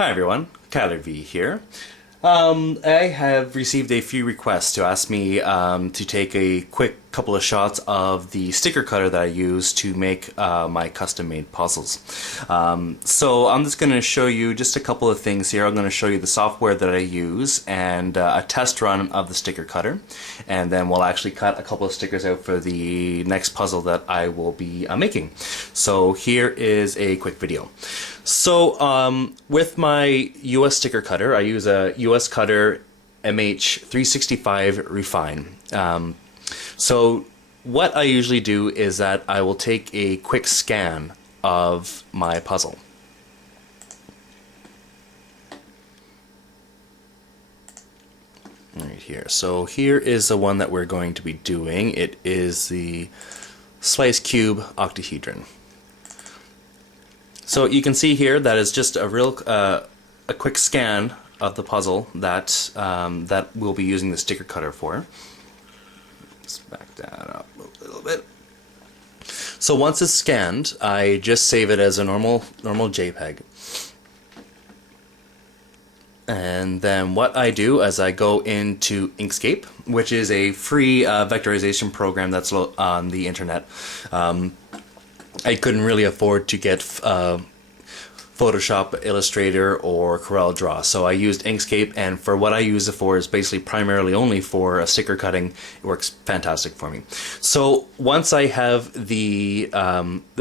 Hi everyone, Kyler V here. I have received a few requests to ask me to take a quick couple of shots of the sticker cutter that I use to make my custom-made puzzles. So I'm just going to show you just a couple of things here. I'm going to show you the software that I use and a test run of the sticker cutter, and then we'll actually cut a couple of stickers out for the next puzzle that I will be making. So here is a quick video. So with my US sticker cutter, I use a US cutter MH365 Refine. So what I usually do is that I will take a quick scan of my puzzle. Right here. So here is the one that we're going to be doing. It is the slice cube octahedron. So you can see here that is just a real a quick scan of the puzzle that that we'll be using the sticker cutter for. Let's back that up a little bit. So once it's scanned, I just save it as a normal JPEG. And then what I do is I go into Inkscape, which is a free vectorization program that's on the internet. I couldn't really afford to get Photoshop, Illustrator, or Corel Draw, so I used Inkscape, and for what I use it for is basically primarily only for sticker cutting. It works fantastic for me. So once I have the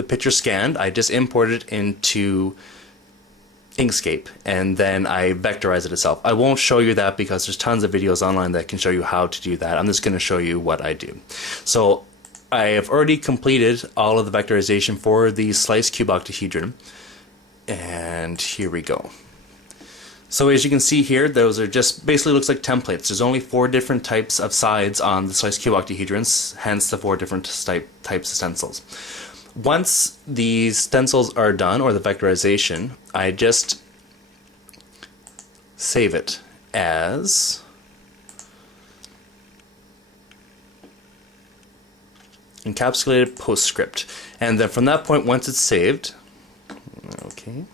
picture scanned, I just import it into Inkscape, and then I vectorize it itself. I won't show you that because there's tons of videos online that can show you how to do that. I'm just going to show you what I do. So I have already completed all of the vectorization for the slice cube octahedron, and here we go. So as you can see here, those are just basically looks like templates. There's only 4 different types of sides on the slice cube octahedrons, hence the 4 different types of stencils. Once these stencils are done, or the vectorization, I just save it as encapsulated postscript, and then from that point, once it's saved, okay,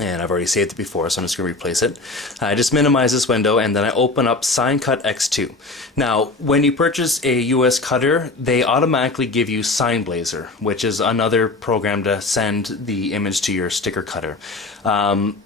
and I've already saved it before, so I'm just going to replace it. I just minimize this window, and then I open up SignCut X2. Now, when you purchase a US cutter, they automatically give you SignBlazer, which is another program to send the image to your sticker cutter.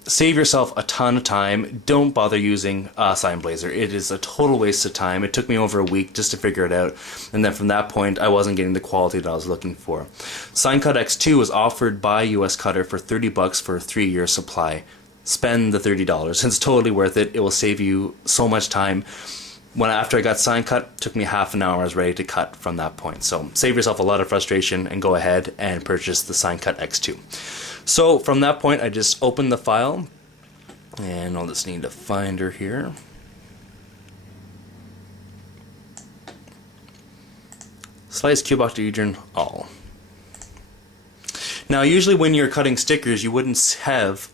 Save yourself a ton of time. Don't bother using SignBlazer. It is a total waste of time. It took me over a week just to figure it out, and then from that point, I wasn't getting the quality that I was looking for. SignCut X2 was offered by US Cutter for $30 for a 3-year supply. Spend the $30. It's totally worth it. It will save you so much time. After I got SignCut, it took me half an hour. I was ready to cut from that point. So save yourself a lot of frustration and go ahead and purchase the SignCut X2. So from that point, I just open the file, and I'll just need a finder here. Slice cube octahedron all. Now usually when you're cutting stickers, you wouldn't have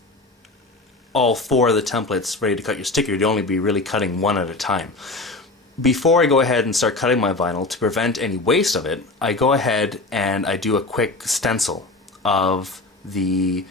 all 4 of the templates ready to cut your sticker. You'd only be really cutting one at a time. Before I go ahead and start cutting my vinyl, to prevent any waste of it, I go ahead and I do a quick stencil of the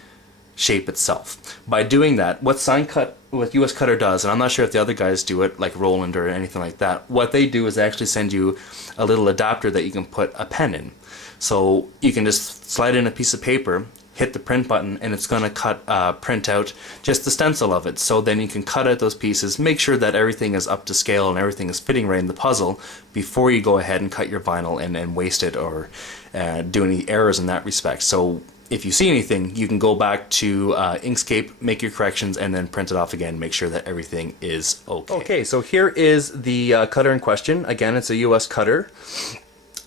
shape itself. By doing that, what US Cutter does, and I'm not sure if the other guys do it, like Roland or anything like that, what they do is they actually send you a little adapter that you can put a pen in. So you can just slide in a piece of paper, hit the print button, and it's going to print out just the stencil of it. So then you can cut out those pieces, make sure that everything is up to scale and everything is fitting right in the puzzle before you go ahead and cut your vinyl and waste it or do any errors in that respect. So if you see anything, you can go back to Inkscape, make your corrections, and then print it off again, make sure that everything is okay. Okay, so here is the cutter in question. Again, it's a US cutter,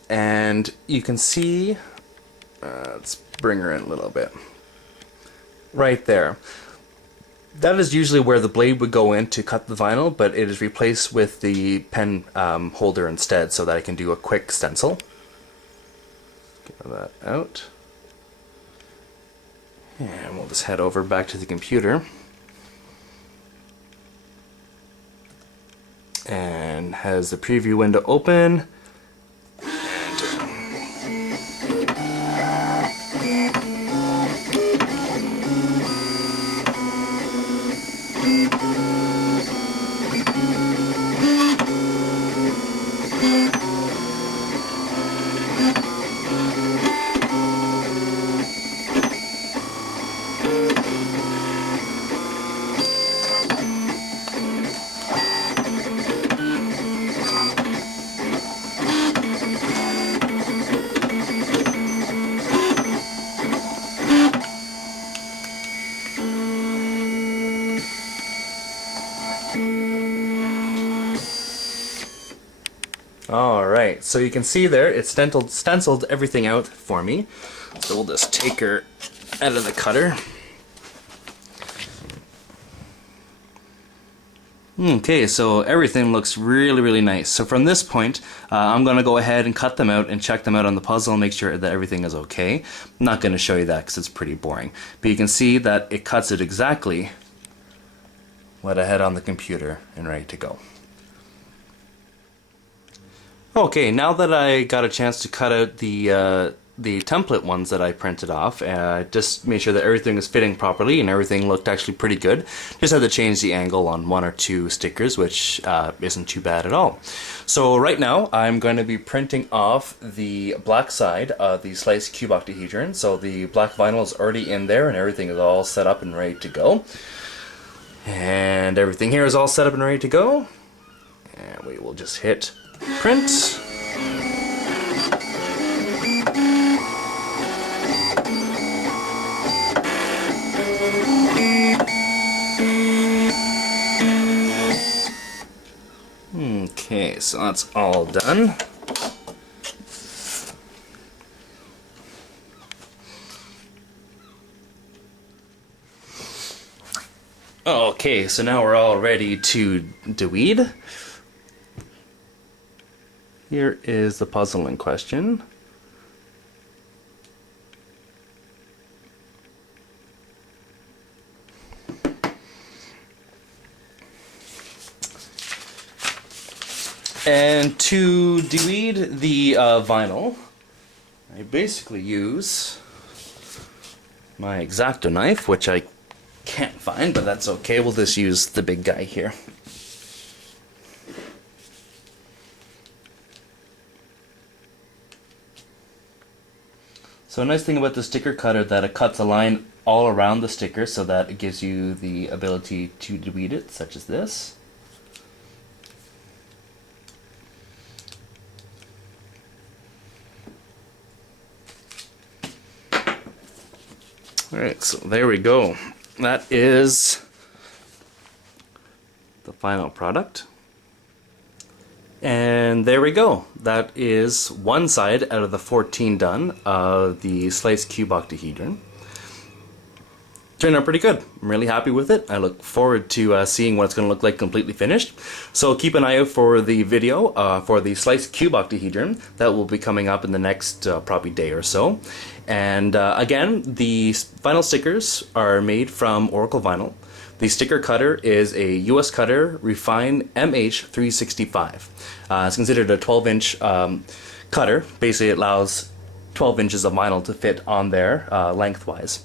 and you can see, let's bring her in a little bit. Right there. That is usually where the blade would go in to cut the vinyl, but it is replaced with the pen holder instead so that I can do a quick stencil. Get that out. And we'll just head over back to the computer. And has the preview window open. Alright, so you can see there, it stenciled everything out for me. So we'll just take her out of the cutter. Okay, so everything looks really, really nice. So from this point, I'm going to go ahead and cut them out and check them out on the puzzle and make sure that everything is okay. I'm not going to show you that because it's pretty boring. But you can see that it cuts it exactly what I had on the computer and ready to go. Okay, now that I got a chance to cut out the template ones that I printed off, just made sure that everything was fitting properly and everything looked actually pretty good. Just had to change the angle on one or two stickers, which isn't too bad at all. So right now I'm going to be printing off the black side of the sliced cube octahedron. So the black vinyl is already in there and everything is all set up and ready to go. And everything here is all set up and ready to go. And we will just hit print. Okay, so that's all done. Okay, so now we're all ready to weed. Here is the puzzle in question. And to deweed the vinyl, I basically use my X-Acto knife, which I can't find, but that's okay. We'll just use the big guy here. So a nice thing about the sticker cutter that it cuts a line all around the sticker so that it gives you the ability to deweed it, such as this. Alright, so there we go. That is the final product. And there we go. That is one side out of the 14 done of the sliced cube octahedron. Turned out pretty good. I'm really happy with it. I look forward to seeing what it's going to look like completely finished. So keep an eye out for the video for the sliced cube octahedron. That will be coming up in the next probably day or so. And again, the vinyl stickers are made from Oracle Vinyl. The sticker cutter is a US Cutter Refine MH365. It's considered a 12-inch cutter. Basically, it allows 12 inches of vinyl to fit on there lengthwise.